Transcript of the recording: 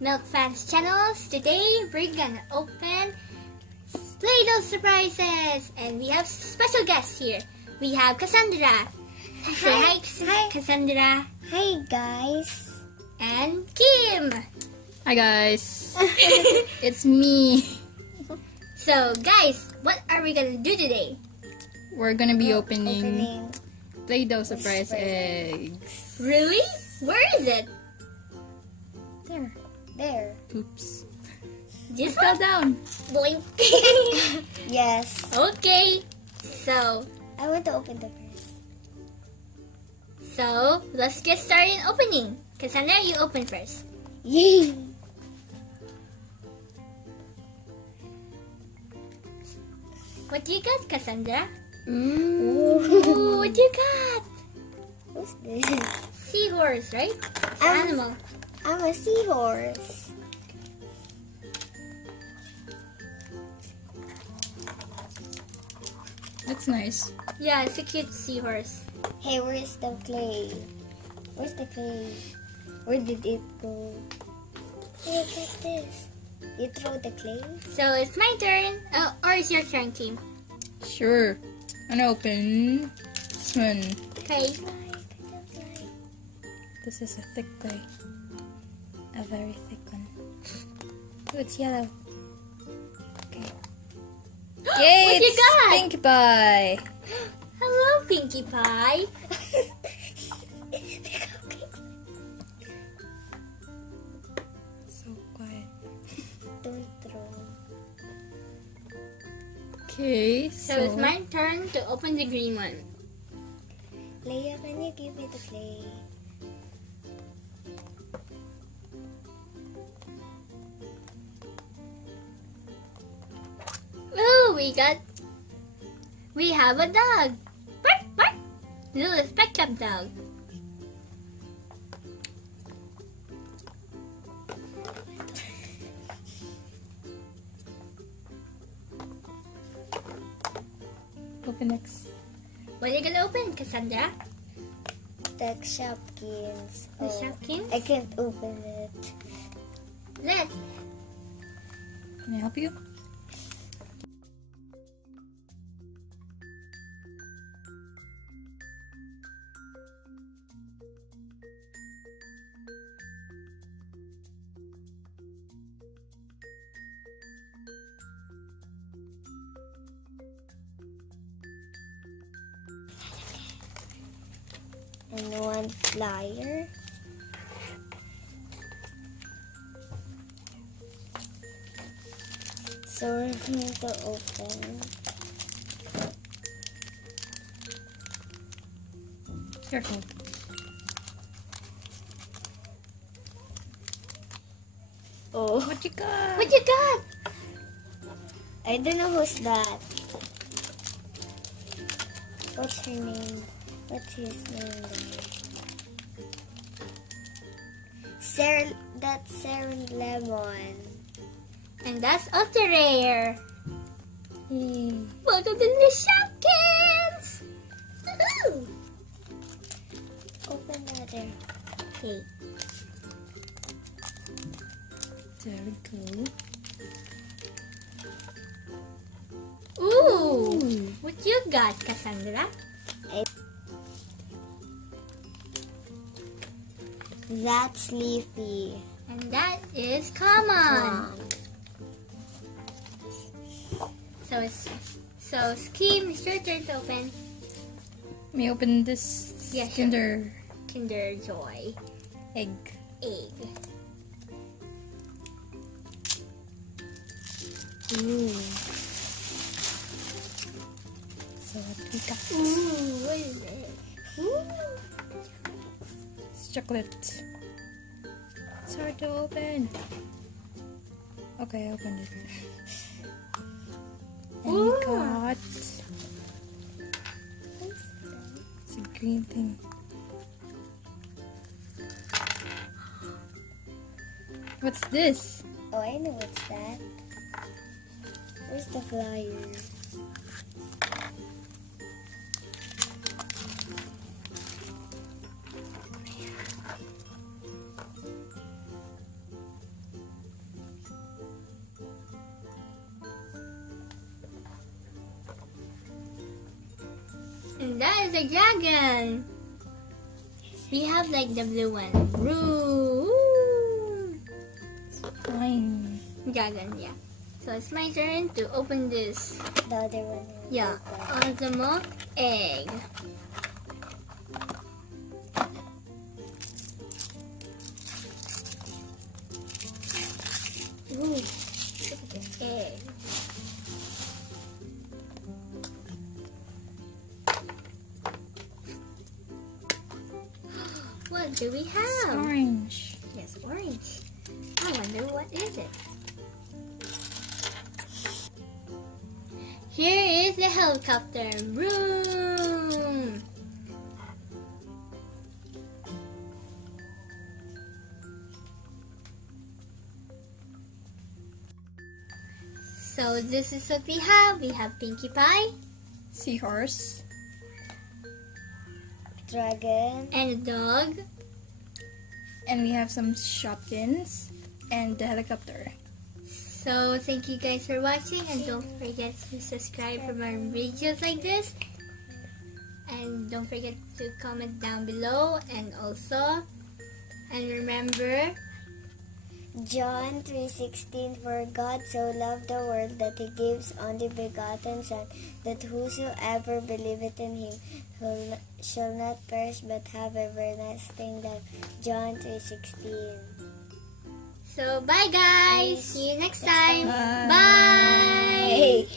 Milk Fans channels. Today we're gonna open Play-Doh surprises, and we have special guests here. We have Cassandra. Say hi, Cassandra. Hi guys. And Kim. Hi guys. It's me. So guys, what are we gonna do today? We're gonna be opening Play-Doh surprise eggs. Really? Where is it? There. Oops. This Fell one? down. Boing. Yes. Okay. So I want to open the first. So let's get started opening. Cassandra, you open first. Yay! What do you got, Cassandra? Ooh. Ooh, what do you got? What's this? Seahorse, right? It's an animal. I'm a seahorse. That's nice. Yeah, it's a cute seahorse. Hey, where's the clay? Where's the clay? Where did it go? Hey, look at this. You throw the clay? So it's my turn. Oh, or it's your turn, Kim. Sure. I'm gonna open this one. Okay. This is a thick clay. A very thick one. Oh, it's yellow. Okay. Yay! What you it's got? Pinkie Pie. Hello, Pinkie Pie. So quiet. Don't throw. Okay, So it's my turn to open the green one. Leia, can you give me the clay? Oh, we have a dog. Bark, bark. Littlest Pet Club dog. open next. What are you gonna open, Cassandra? The Shopkins. The Shopkins? I can't open it. Let's. Can I help you? And one flyer. So we're going to open. Careful. Oh, What you got? What you got? I don't know who's that. What's her name? What's his name? Sarah. That's Sarah Lemon. And that's ultra rare. Yay. Welcome to the Shopkins. Woohoo! Open another. Okay. There we go. Ooh. What you got, Cassandra? That's Leafy. And that is common. So Scheme, it's your turn to open. Let me open this Yeah, sure. Kinder Kinder Joy egg. egg. Ooh. So what we got? Ooh, what is it? Ooh. It's chocolate. It's hard to open. Okay, I opened it. And we Ooh. got it's a green thing. What's this? Oh, I know what's that. Where's the flyer? That is a dragon. We have like the blue one. Woo! Fine. Dragon, yeah. So it's my turn to open this. The other one. Yeah, Ozmo Egg. Ooh, look at the egg. What do we have? Orange. Yes, orange. I wonder what is it. Here is the helicopter. Vroom! So this is what we have. We have Pinkie Pie. Seahorse. Dragon. And a dog. And we have some Shopkins and the helicopter. So thank you guys for watching, and don't forget to subscribe for more videos like this. And don't forget to comment down below, and remember John 3:16, for God so loved the world that he gives only begotten Son, that whosoever believeth in him shall not perish but have everlasting life. John 3:16. so bye guys. See you next time. Bye. Bye. Hey.